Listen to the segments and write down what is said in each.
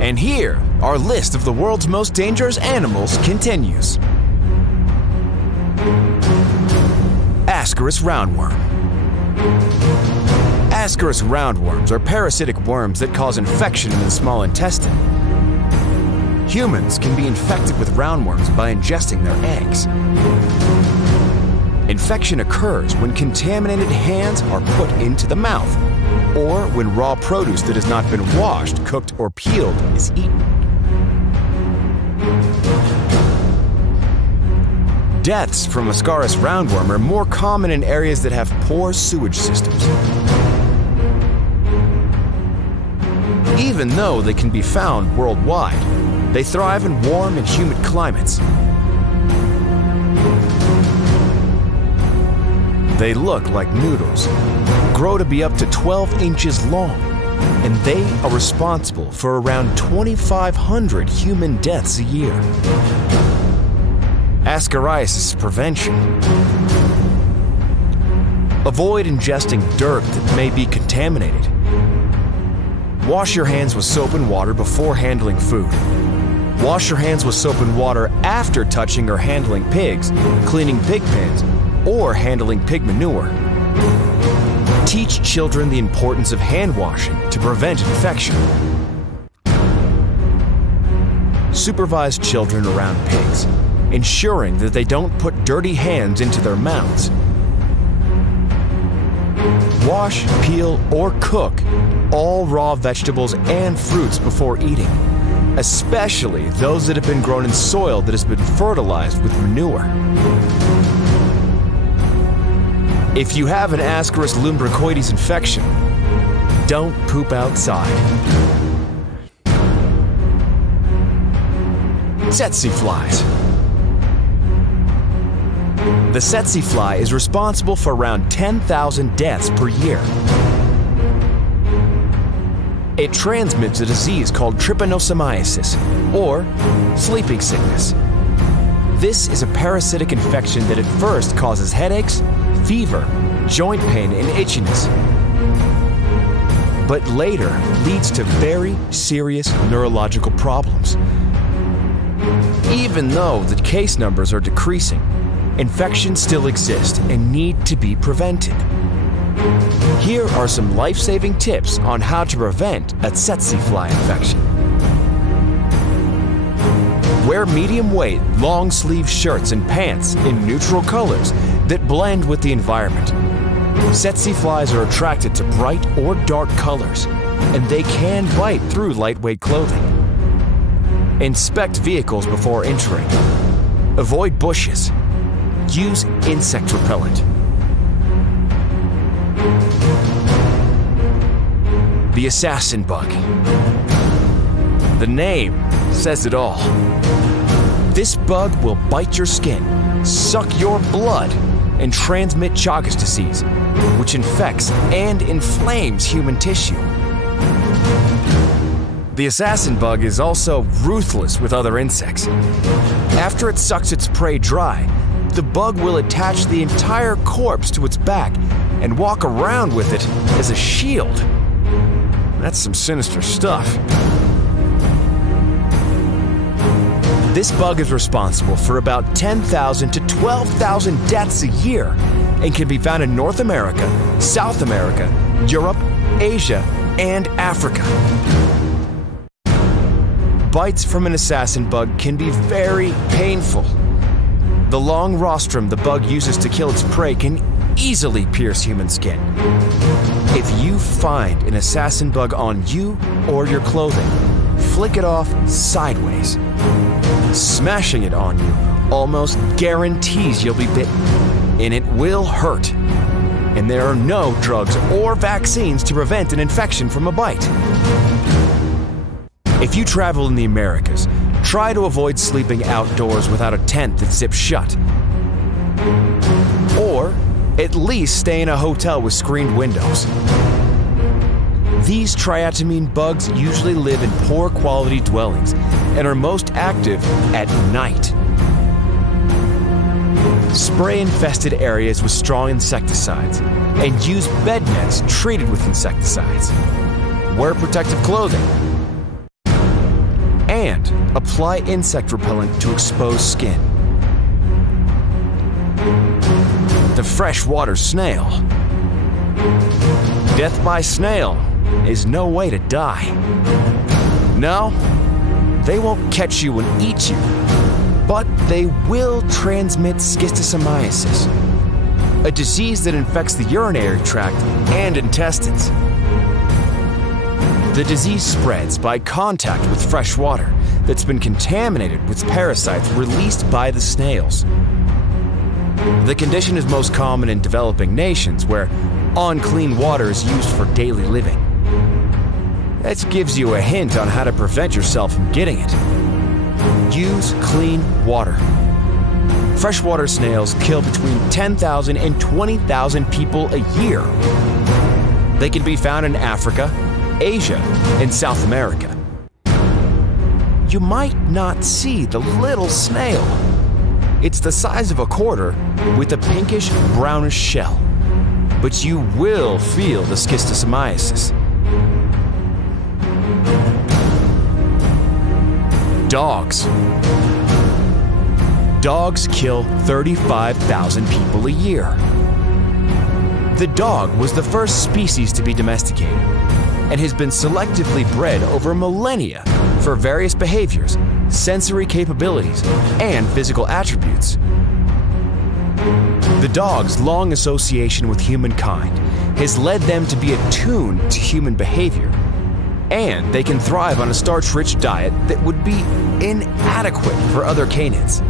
And here, our list of the world's most dangerous animals continues. Ascaris roundworm. Ascaris roundworms are parasitic worms that cause infection in the small intestine. Humans can be infected with roundworms by ingesting their eggs. Infection occurs when contaminated hands are put into the mouth, or when raw produce that has not been washed, cooked, or peeled is eaten. Deaths from Ascaris roundworm are more common in areas that have poor sewage systems. Even though they can be found worldwide, they thrive in warm and humid climates. They look like noodles, grow to be up to 12 inches long, and they are responsible for around 2,500 human deaths a year. Ascariasis prevention. Avoid ingesting dirt that may be contaminated. Wash your hands with soap and water before handling food. Wash your hands with soap and water after touching or handling pigs, cleaning pig pens, or handling pig manure. Teach children the importance of hand washing to prevent infection. Supervise children around pigs, ensuring that they don't put dirty hands into their mouths. Wash, peel, or cook all raw vegetables and fruits before eating, especially those that have been grown in soil that has been fertilized with manure. If you have an Ascaris lumbricoides infection, don't poop outside. Tsetse flies. The tsetse fly is responsible for around 10,000 deaths per year. It transmits a disease called trypanosomiasis, or sleeping sickness. This is a parasitic infection that at first causes headaches, fever, joint pain, and itchiness, but later leads to very serious neurological problems. Even though the case numbers are decreasing, infections still exist and need to be prevented. Here are some life-saving tips on how to prevent a tsetse fly infection. Wear medium-weight, long-sleeve shirts and pants in neutral colors that blend with the environment. Tsetse flies are attracted to bright or dark colors, and they can bite through lightweight clothing. Inspect vehicles before entering. Avoid bushes. Use insect repellent. The assassin bug. The name says it all. This bug will bite your skin, suck your blood, and transmit Chagas disease, which infects and inflames human tissue. The assassin bug is also ruthless with other insects. After it sucks its prey dry, the bug will attach the entire corpse to its back and walk around with it as a shield. That's some sinister stuff. This bug is responsible for about 10,000 to 12,000 deaths a year and can be found in North America, South America, Europe, Asia, and Africa. Bites from an assassin bug can be very painful. The long rostrum the bug uses to kill its prey can easily pierce human skin. If you find an assassin bug on you or your clothing, flick it off sideways. Smashing it on you almost guarantees you'll be bitten, and it will hurt. And there are no drugs or vaccines to prevent an infection from a bite. If you travel in the Americas, try to avoid sleeping outdoors without a tent that zips shut. Or at least stay in a hotel with screened windows. These triatomine bugs usually live in poor quality dwellings and are most active at night. Spray infested areas with strong insecticides and use bed nets treated with insecticides. Wear protective clothing. and apply insect repellent to exposed skin. The freshwater snail. Death by snail is no way to die. No, they won't catch you and eat you, but they will transmit schistosomiasis, a disease that infects the urinary tract and intestines. The disease spreads by contact with fresh water that's been contaminated with parasites released by the snails. The condition is most common in developing nations where unclean water is used for daily living. That gives you a hint on how to prevent yourself from getting it. Use clean water. Freshwater snails kill between 10,000 and 20,000 people a year. They can be found in Africa, Asia, and South America. You might not see the little snail. It's the size of a quarter with a pinkish brownish shell, but you will feel the schistosomiasis. Dogs. Dogs kill 35,000 people a year. The dog was the first species to be domesticated and has been selectively bred over millennia for various behaviors, sensory capabilities, and physical attributes. The dog's long association with humankind has led them to be attuned to human behavior, and they can thrive on a starch-rich diet that would be inadequate for other canines.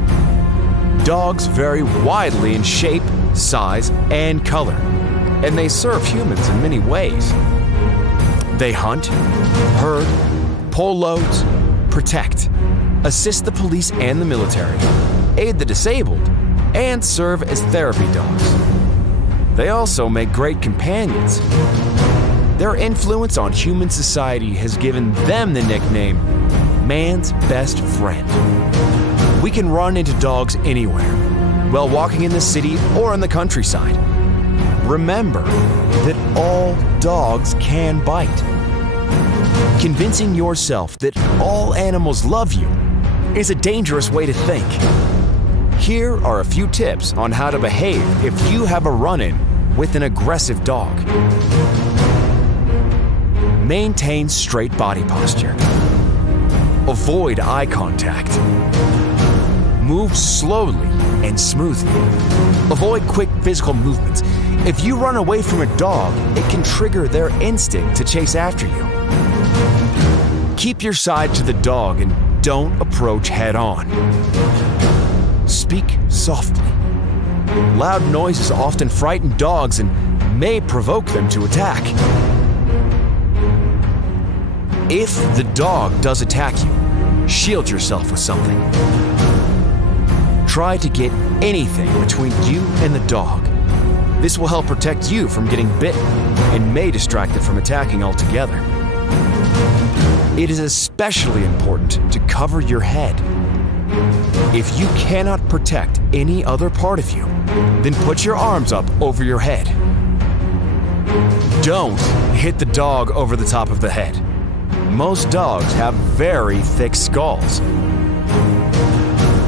Dogs vary widely in shape, size, and color, and they serve humans in many ways. They hunt, herd, pull loads, protect, assist the police and the military, aid the disabled, and serve as therapy dogs. They also make great companions. Their influence on human society has given them the nickname man's best friend. We can run into dogs anywhere, while walking in the city or in the countryside. Remember that all dogs can bite. Convincing yourself that all animals love you is a dangerous way to think. Here are a few tips on how to behave if you have a run-in with an aggressive dog. Maintain straight body posture. Avoid eye contact. Move slowly and smoothly. Avoid quick physical movements. If you run away from a dog, it can trigger their instinct to chase after you. Keep your side to the dog and don't approach head-on. Speak softly. Loud noises often frighten dogs and may provoke them to attack. If the dog does attack you, shield yourself with something. Try to get anything between you and the dog. This will help protect you from getting bitten and may distract it from attacking altogether. It is especially important to cover your head. If you cannot protect any other part of you, then put your arms up over your head. Don't hit the dog over the top of the head. Most dogs have very thick skulls.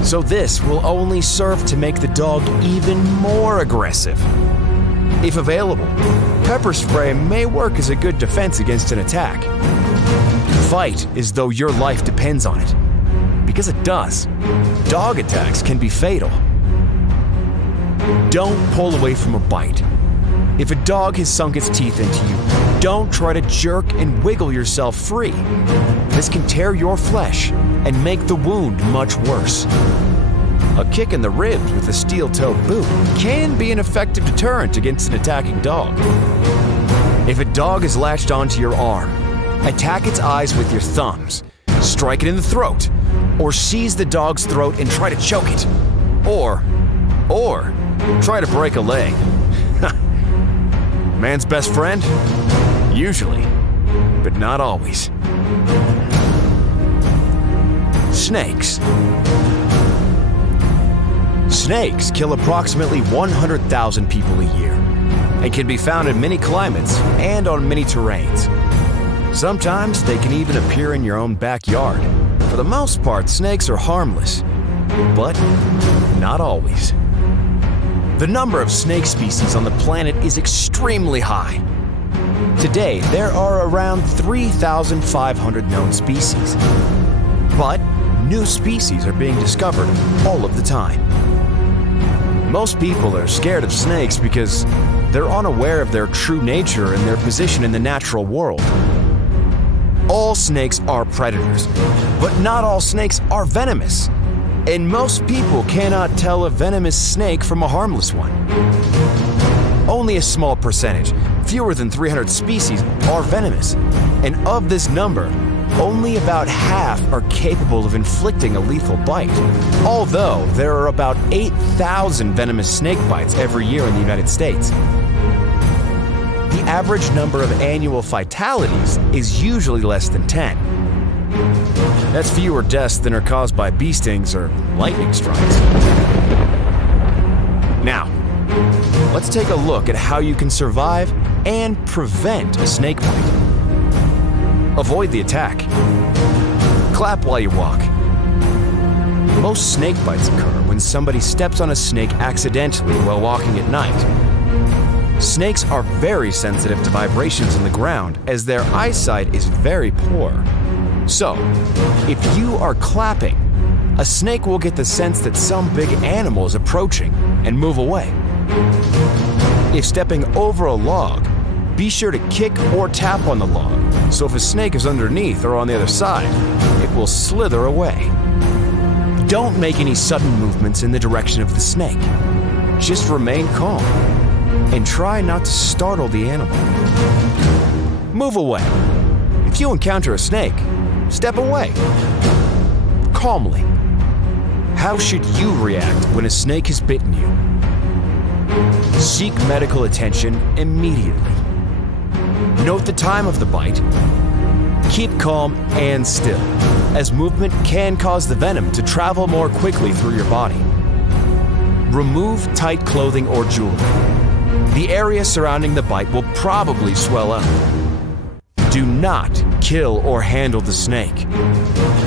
So this will only serve to make the dog even more aggressive. If available, pepper spray may work as a good defense against an attack. Fight as though your life depends on it, because it does. Dog attacks can be fatal. Don't pull away from a bite. If a dog has sunk its teeth into you, don't try to jerk and wiggle yourself free. This can tear your flesh and make the wound much worse. A kick in the ribs with a steel-toed boot can be an effective deterrent against an attacking dog. If a dog is latched onto your arm, attack its eyes with your thumbs, strike it in the throat, or seize the dog's throat and try to choke it. Or try to break a leg. Man's best friend? Usually, but not always. Snakes. Snakes kill approximately 100,000 people a year and can be found in many climates and on many terrains. Sometimes they can even appear in your own backyard. For the most part, snakes are harmless, but not always. The number of snake species on the planet is extremely high. Today, there are around 3,500 known species. But new species are being discovered all of the time. Most people are scared of snakes because they're unaware of their true nature and their position in the natural world. All snakes are predators, but not all snakes are venomous. And most people cannot tell a venomous snake from a harmless one. Only a small percentage, fewer than 300 species, are venomous. And of this number, only about half are capable of inflicting a lethal bite, although there are about 8,000 venomous snake bites every year in the United States. The average number of annual fatalities is usually less than 10. That's fewer deaths than are caused by bee stings or lightning strikes. Now, let's take a look at how you can survive and prevent a snake bite. Avoid the attack. Clap while you walk. Most snake bites occur when somebody steps on a snake accidentally while walking at night. Snakes are very sensitive to vibrations in the ground as their eyesight is very poor. So, if you are clapping, a snake will get the sense that some big animal is approaching and move away. If stepping over a log, be sure to kick or tap on the log, so if a snake is underneath or on the other side, it will slither away. Don't make any sudden movements in the direction of the snake. Just remain calm and try not to startle the animal. Move away. If you encounter a snake, step away. Calmly. How should you react when a snake has bitten you? Seek medical attention immediately. Note the time of the bite. Keep calm and still, as movement can cause the venom to travel more quickly through your body. Remove tight clothing or jewelry. The area surrounding the bite will probably swell up. Do not kill or handle the snake.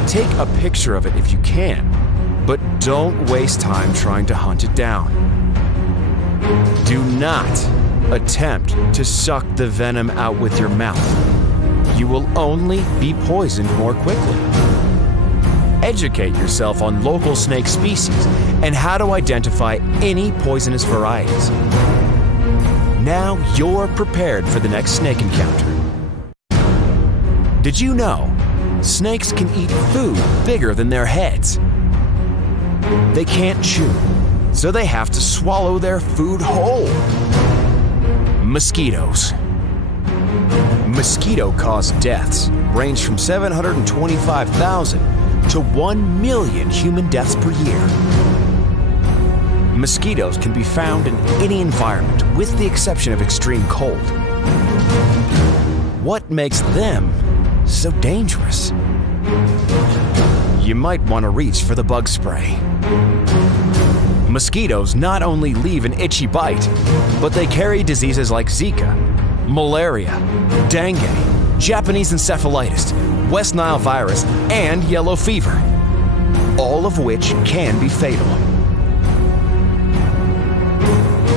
Take a picture of it if you can, but don't waste time trying to hunt it down. Do not attempt to suck the venom out with your mouth. You will only be poisoned more quickly. Educate yourself on local snake species and how to identify any poisonous varieties. Now you're prepared for the next snake encounter. Did you know snakes can eat food bigger than their heads? They can't chew, so they have to swallow their food whole. Mosquitos. Mosquito-caused deaths range from 725,000 to 1 million human deaths per year. Mosquitoes can be found in any environment with the exception of extreme cold. What makes them so dangerous? You might want to reach for the bug spray. Mosquitoes not only leave an itchy bite, but they carry diseases like Zika, malaria, dengue, Japanese encephalitis, West Nile virus, and yellow fever, all of which can be fatal.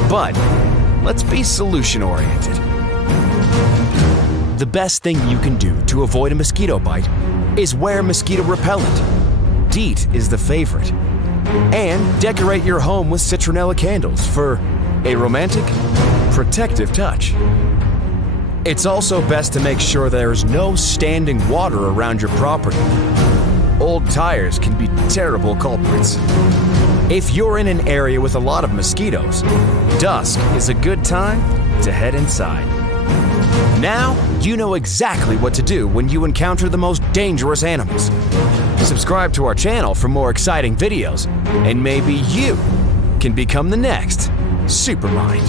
But let's be solution-oriented. The best thing you can do to avoid a mosquito bite is wear mosquito repellent. DEET is the favorite. And decorate your home with citronella candles for a romantic, protective touch. It's also best to make sure there's no standing water around your property. Old tires can be terrible culprits. If you're in an area with a lot of mosquitoes, dusk is a good time to head inside. Now, you know exactly what to do when you encounter the most dangerous animals. Subscribe to our channel for more exciting videos, and maybe you can become the next Supermind.